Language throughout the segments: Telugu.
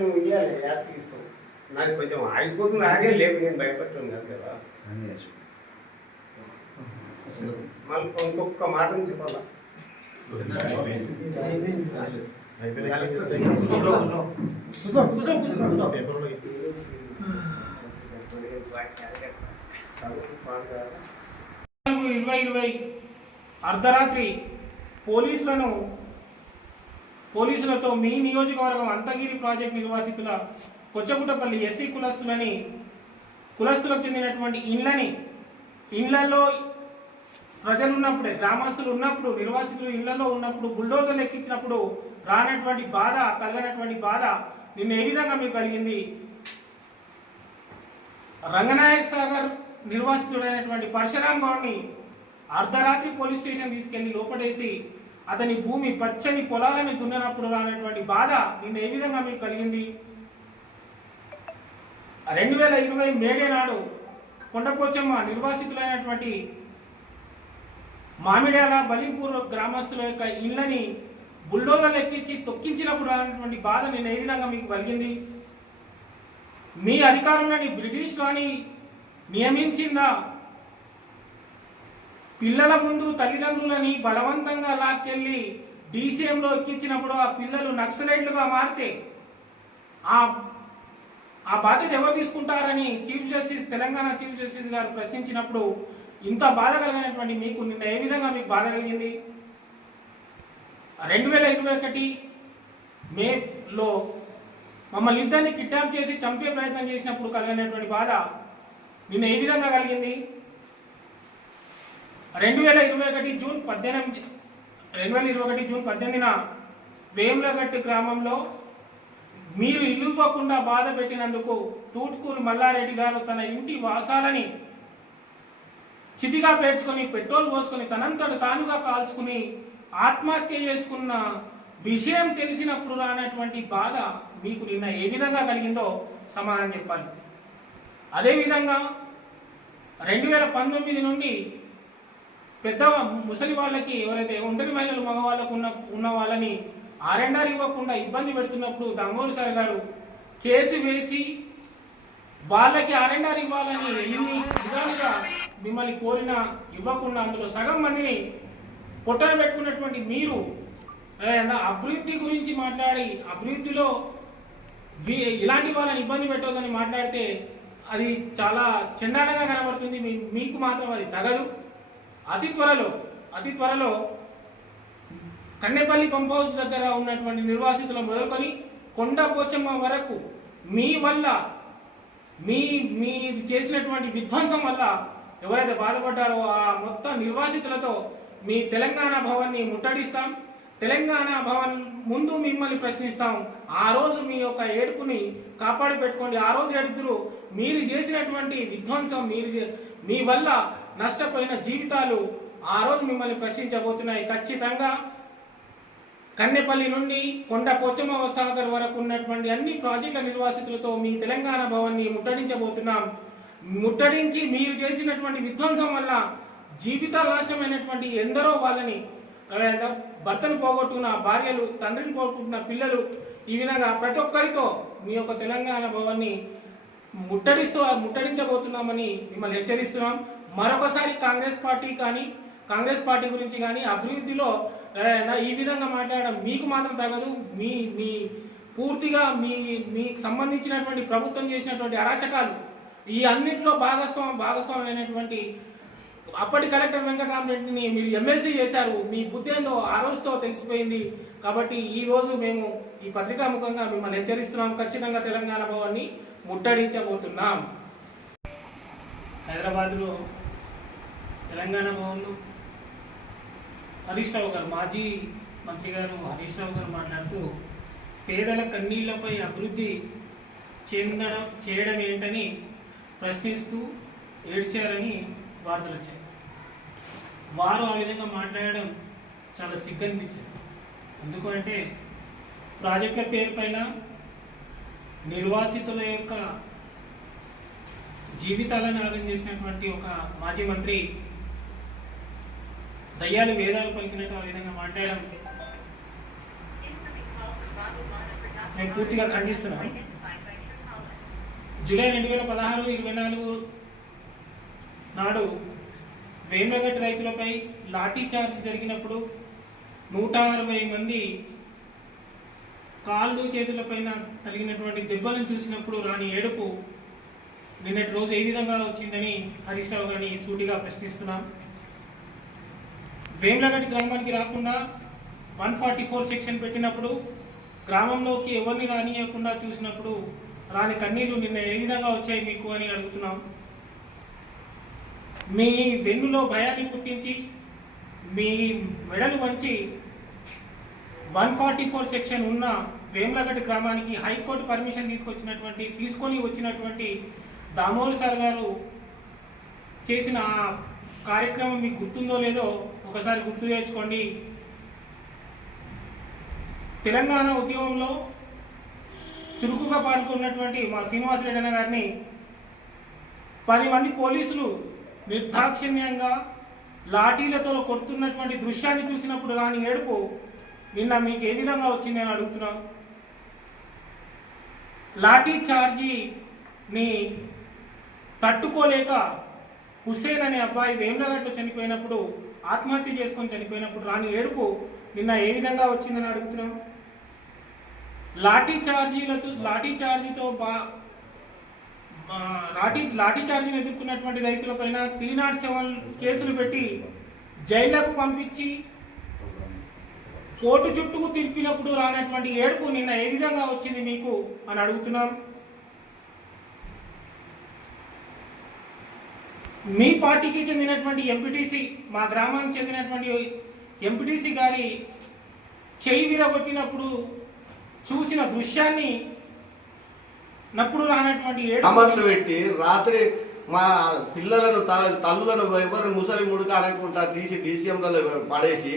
నువ్వు ఇవ్వాలి యాప్ తీసుకో నాకు కొంచెం ఆగిపోతుంది ఆగే లేపు నేను భయపడతాను కాదు కదా మళ్ళీ ఇంకొక మాటను చెప్పాలా అర్ధరాత్రి పోలీసులతో మీ నియోజకవర్గం అంతగిరి ప్రాజెక్ట్ నిర్వాసితుల కొచ్చగుట్టపల్లి ఎస్సీ కులస్తులకు చెందినటువంటి ఇళ్లలో ప్రజలు ఉన్నప్పుడే, గ్రామస్తులు ఉన్నప్పుడు, నిర్వాసితులు ఇళ్లలో ఉన్నప్పుడు బుల్డోజర్లు ఎక్కించినప్పుడు రానటువంటి బాధ, కలగనటువంటి బాధ నిన్న ఏ విధంగా మీకు కలిగింది? రంగనాయక్ సాగర్ నిర్వాసితుడైనటువంటి పరశురామ్ గౌడ్ని అర్ధరాత్రి పోలీస్ స్టేషన్ తీసుకెళ్లి లోపడేసి అతని భూమి పచ్చని పొలాలని దున్ననప్పుడు రానటువంటి బాధ నిన్న ఏ విధంగా మీకు కలిగింది? 2020 మేడే నాడు కొండపోచమ్మ నిర్వాసితులైనటువంటి మామిడాల బలింపూర్ గ్రామస్తుల యొక్క ఇళ్లని బుల్డోజర్లు ఎక్కించి తొక్కించినప్పుడు రానటువంటి బాధ నిన్న ఏ విధంగా మీకు కలిగింది? మీ అధికారులని బ్రిటిష్ రాణి నియమించిందా? పిల్లల ముందు తల్లిదండ్రులని బలవంతంగా లాక్కెళ్ళి డీసీఎంలో ఎక్కించినప్పుడు ఆ పిల్లలు నక్సలైట్లుగా మారితే ఆ బాధ్యత ఎవరు తీసుకుంటారని తెలంగాణ చీఫ్ జస్టిస్ గారు ప్రశ్నించినప్పుడు ఇంత బాధ కలిగినటువంటి మీకు నిన్న ఏ విధంగా మీకు బాధ కలిగింది? 2021 మేలో మమ్మల్ని ఇద్దరిని కిడ్నాప్ చేసి చంపే ప్రయత్నం చేసినప్పుడు కలిగినటువంటి బాధ నిన్న ఏ విధంగా కలిగింది? 2021 జూన్ 18న వేములగట్టు గ్రామంలో మీరు ఇల్లు ఇవ్వకుండా బాధ పెట్టినందుకు తూట్కూరు మల్లారెడ్డి గారు తన ఇంటి వాసాలని చితిగా పేర్చుకొని పెట్రోల్ పోసుకొని తనంతట తానుగా కాల్చుకుని ఆత్మహత్య చేసుకున్న విషయం తెలిసినప్పుడు రానటువంటి బాధ మీకు నిన్న ఏ విధంగా కలిగిందో సమాధానం చెప్పాలి. అదేవిధంగా 2019 నుండి పెద్ద ముసలి వాళ్ళకి, ఎవరైతే ఒంటరి మహిళలు మగవాళ్ళకు ఉన్న వాళ్ళని R&R ఇవ్వకుండా ఇబ్బంది పెడుతున్నప్పుడు దామోదర్ సార్ గారు కేసు వేసి వాళ్ళకి R&R ఇవ్వాలని ఎన్ని విధాలుగా మిమ్మల్ని కోరినా ఇవ్వకుండా అందులో సగం మందిని పొట్టన పెట్టుకున్నటువంటి మీరు అభివృద్ధి గురించి మాట్లాడి అభివృద్ధిలో ఇలాంటి వాళ్ళని ఇబ్బంది పెట్టవద్దని మాట్లాడితే అది చాలా చండాలంగా కనబడుతుంది. మీకు మాత్రం అది తగదు. అతి త్వరలో కన్నెపల్లి పంప్ హౌస్ దగ్గర ఉన్నటువంటి నిర్వాసితులు మొదలుకొని కొండపోచమ్మ వరకు మీ వల్ల మీ చేసినటువంటి విధ్వంసం వల్ల ఎవరైతే బాధపడ్డారో ఆ మొత్తం నిర్వాసితులతో మీ తెలంగాణ భవన్ని ముట్టడిస్తాం. తెలంగాణ భవన్ ముందు మిమ్మల్ని ప్రశ్నిస్తాం. ఆ రోజు మీ యొక్క ఏడుపుని కాపాడి పెట్టుకోండి. ఆ రోజు ఏడుతురు మీరు చేసినటువంటి విధ్వంసం, మీ వల్ల నష్టపోయిన జీవితాలు ఆ రోజు మిమ్మల్ని ప్రశ్నించబోతున్నాయి. ఖచ్చితంగా కన్నెపల్లి నుండి కొండపోచమ్మ సాగర్ వరకు ఉన్నటువంటి అన్ని ప్రాజెక్టుల నిర్వాసితులతో మీ తెలంగాణ భవన్ని ముట్టడించబోతున్నాం. ముట్టడించి మీరు చేసినటువంటి విధ్వంసం వల్ల జీవితాలు నాశనమైనటువంటి ఎందరో వాళ్ళని, భర్తను పోగొట్టుకున్న భార్యలు, తండ్రిని పోగొట్టుకున్న పిల్లలు, ఈ విధంగా ప్రతి ఒక్కరితో మీ యొక్క తెలంగాణ భవన్ని ముట్టడించబోతున్నామని మిమ్మల్ని హెచ్చరిస్తున్నాం. మరొకసారి కాంగ్రెస్ పార్టీ గురించి కానీ అభివృద్ధిలో ఈ విధంగా మాట్లాడడం మీకు మాత్రం తగదు. మీ పూర్తిగా మీకు సంబంధించినటువంటి ప్రభుత్వం చేసినటువంటి అరాచకాలు ఈ అన్నింటిలో భాగస్వామైనటువంటి అప్పటి కలెక్టర్ వెంకటరామరెడ్డిని మీరు ఎమ్మెల్సీ చేశారు. మీ బుద్ధి ఏందో ఆ రోజుతో తెలిసిపోయింది. కాబట్టి ఈ రోజు మేము ఈ పత్రికా ముఖంగా మిమ్మల్ని హెచ్చరిస్తున్నాం. ఖచ్చితంగా తెలంగాణ భవన్ని ముట్టడించబోతున్నాం. హైదరాబాద్లో తెలంగాణ భవన్లో హరీష్ రావు గారు, మాజీ మంత్రి గారు హరీష్ రావు గారు మాట్లాడుతూ పేదల కన్నీళ్లపై అభివృద్ధి చేయడం ఏంటని ప్రశ్నిస్తూ ఏడ్చారని వార్తలు వచ్చాయి. వారు ఆ విధంగా మాట్లాడడం చాలా సిగ్గనిపించింది. ఎందుకంటే ప్రాజెక్టుల పేరుపైన నిర్వాసితుల యొక్క జీవితాలను ఆగం చేసినటువంటి ఒక మాజీ మంత్రి దయ్యాలు వేదాలు పలికినట్టు ఆ విధంగా మాట్లాడడం నేను పూర్తిగా ఖండిస్తున్నాను. జూలై 2016-24 నాడు వేమగట్ రైతులపై లాఠీ చార్జ్ జరిగినప్పుడు 160 మంది కాళ్ళు చేతులపైన తగిలినటువంటి దెబ్బలను చూసినప్పుడు రాని ఏడుపు నిన్నటి రోజు ఏ విధంగా వచ్చిందని హరీష్ రావు గారిని సూటిగా ప్రశ్నిస్తున్నాం. వేములగడ్డ గ్రామానికి రాకుండా 144 సెక్షన్ పెట్టినప్పుడు గ్రామంలోకి ఎవరిని రానియకుండా చూసినప్పుడు రాని కన్నీళ్లు నిన్న ఏ విధంగా వచ్చాయి మీకు అని అడుగుతున్నాం. మీ వెన్నులో భయాన్ని పుట్టించి మీ మెడలు వంచి 144 సెక్షన్ ఉన్న వేములగడ్డ గ్రామానికి హైకోర్టు పర్మిషన్ తీసుకొని వచ్చినటువంటి దామోదర్ సార్ గారు చేసిన కార్యక్రమం మీకు గుర్తుందో లేదో ఒకసారి గుర్తు తెచ్చుకోండి. తెలంగాణ ఉద్యమంలో చురుకుగా పాల్గొన్నటువంటి మా శ్రీనివాసరెడ్డి అన్న గారిని 10 మంది పోలీసులు నిర్దాక్షిణ్యంగా లాఠీలతో కొడుతున్నటువంటి దృశ్యాన్ని చూసినప్పుడు రాని ఏడుపు నిన్న మీకు ఏ విధంగా వచ్చింది అని అడుగుతున్నాం. లాఠీ చార్జీని తట్టుకోలేక హుస్సేన్ అనే అబ్బాయి వేములగడ్డలో చనిపోయినప్పుడు ఆత్మహత్య చేసుకొని చనిపోయినప్పుడు రాని ఏడుపు నిన్న ఏ విధంగా వచ్చిందని అడుగుతున్నాం. లాఠీ చార్జీని ఎదుర్కొన్నటువంటి రైతులపైన 307 కేసులు పెట్టి జైళ్లకు పంపించి కోర్టు చుట్టూ తిప్పినప్పుడు రానటువంటి ఏడుపు నిన్న ఏ విధంగా వచ్చింది మీకు అని అడుగుతున్నాం. మీ పార్టీకి చెందినటువంటి ఎంపీటీసీ, మా గ్రామానికి చెందినటువంటి ఎంపీటీసీ గారి చెయ్యి విరగొట్టినప్పుడు చూసిన దృశ్యాన్ని నప్పుడు రానటువంటి ఏడు పెట్టి రాత్రి మా పిల్లలను తల్లులను ఎవరు ముసలి ముడుక అనకుండా తీసి డీసీఎంలలో పడేసి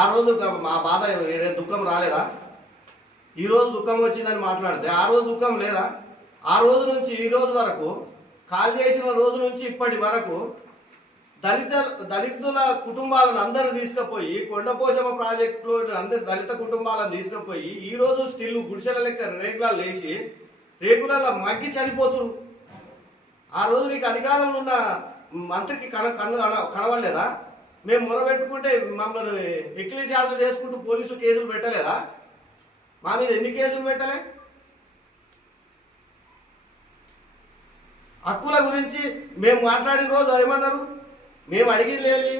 ఆ రోజు మా బాధ దుఃఖం రాలేదా? ఈరోజు దుఃఖం వచ్చిందని మాట్లాడితే ఆ రోజు దుఃఖం లేదా? ఆ రోజు నుంచి ఈ రోజు వరకు కాల్ చేసిన రోజు నుంచి ఇప్పటి వరకు దళితుల కుటుంబాలను అందరిని తీసుకుపోయి కొండపోచమ్మ ప్రాజెక్టులో అందరి దళిత కుటుంబాలను తీసుకుపోయి ఈరోజు స్టిల్ గుడిసెల లెక్క రేకులలో వేసి రేకులలో మగ్గి చనిపోతురు. ఆ రోజు నీకు అధికారంలో ఉన్న మంత్రికి కనవలేదా? మేము మొరబెట్టుకుంటే మమ్మల్ని ఎక్కిలి చేతులు చేసుకుంటూ పోలీసు కేసులు పెట్టలేదా? మా మీద ఎన్ని కేసులు పెట్టలే? హక్కుల గురించి మేము మాట్లాడిన రోజు ఏమన్నారు? మేము అడిగింది లేదు,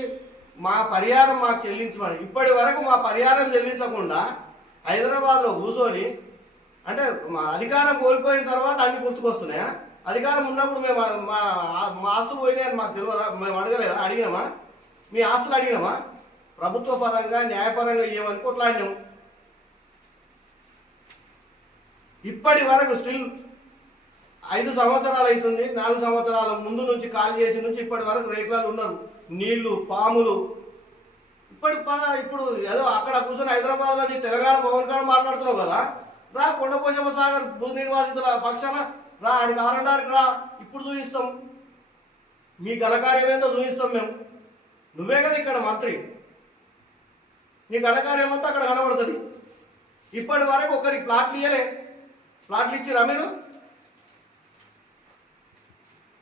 మా పరిహారం మాకు చెల్లించమని. ఇప్పటి వరకు మా పరిహారం చెల్లించకుండా హైదరాబాద్లో కూర్చొని, అంటే మా అధికారం కోల్పోయిన తర్వాత అన్ని గుర్తుకొస్తున్నాయా? అధికారం ఉన్నప్పుడు మేము మా ఆస్తులు పోయినాయని మాకు తెలియదా? మేము అడగలేదా? అడిగినామా? మీ ఆస్తులు అడిగినామా? ప్రభుత్వ పరంగా న్యాయపరంగా ఇవ్వమని కొట్లాడినాము. ఇప్పటి వరకు స్టిల్ 5 సంవత్సరాలు అవుతుంది. 4 సంవత్సరాల ముందు నుంచి కాల్ చేసి నుంచి ఇప్పటి వరకు రేకులాలు ఉన్నారు. నీళ్లు, పాములు. ఇప్పుడు ఏదో అక్కడ కూర్చొని హైదరాబాద్లో నీ తెలంగాణ భవన్ కాడ మాట్లాడుతున్నావు కదా, రా కొండపోచమ్మ సాగర్ భూ నిర్వాసితుల పక్షాన రా, అడిగి ఆరండానికి రా, ఇప్పుడు చూపిస్తాం. మీ ఘనకార్యం ఏందో చూపిస్తాం మేము. నువ్వే కదా ఇక్కడ మంత్రి, నీ ఘనకార్యం అంతా అక్కడ కనబడుతుంది. ఇప్పటి వరకు ఒకరికి ప్లాట్లు ఇవ్వలే. ప్లాట్లు ఇచ్చిరా మీరు?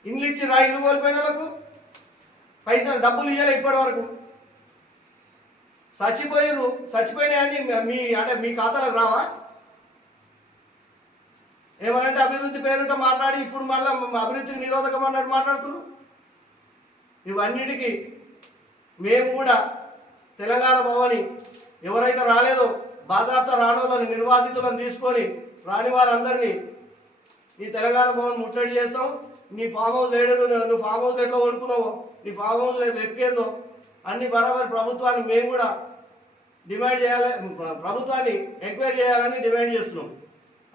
ఇండ్లు ఇచ్చిరా? ఇల్లు కోల్పోయిన వాళ్ళకు పైసలు డబ్బులు ఇవ్వలే ఇప్పటి వరకు. చచ్చిపోయినాయని మీ ఖాతాలకు రావా? ఏమనంటే అభివృద్ధి పేరుట మాట్లాడి ఇప్పుడు మళ్ళీ అభివృద్ధికి నిరోధకం అన్నట్టు మాట్లాడుతున్నారు. ఇవన్నిటికీ మేము కూడా తెలంగాణ భవని ఎవరైతే రాలేదో బాధాప్త రానోళ్ళని నిర్వాసితులను తీసుకొని రాని వారందరినీ నీ తెలంగాణ భవన్ ముట్టడి చేస్తాం. నీ ఫామ్ హౌస్ లేడు, నువ్వు ఫామ్ హౌస్ ఎట్లా కొనుక్కున్నావో, నీ ఫామ్ హౌస్ లెక్కేందో అన్ని బరాబర్ ప్రభుత్వాన్ని మేము కూడా డిమాండ్ చేయాలి, ప్రభుత్వాన్ని ఎంక్వైరీ చేయాలని డిమాండ్ చేస్తున్నాం.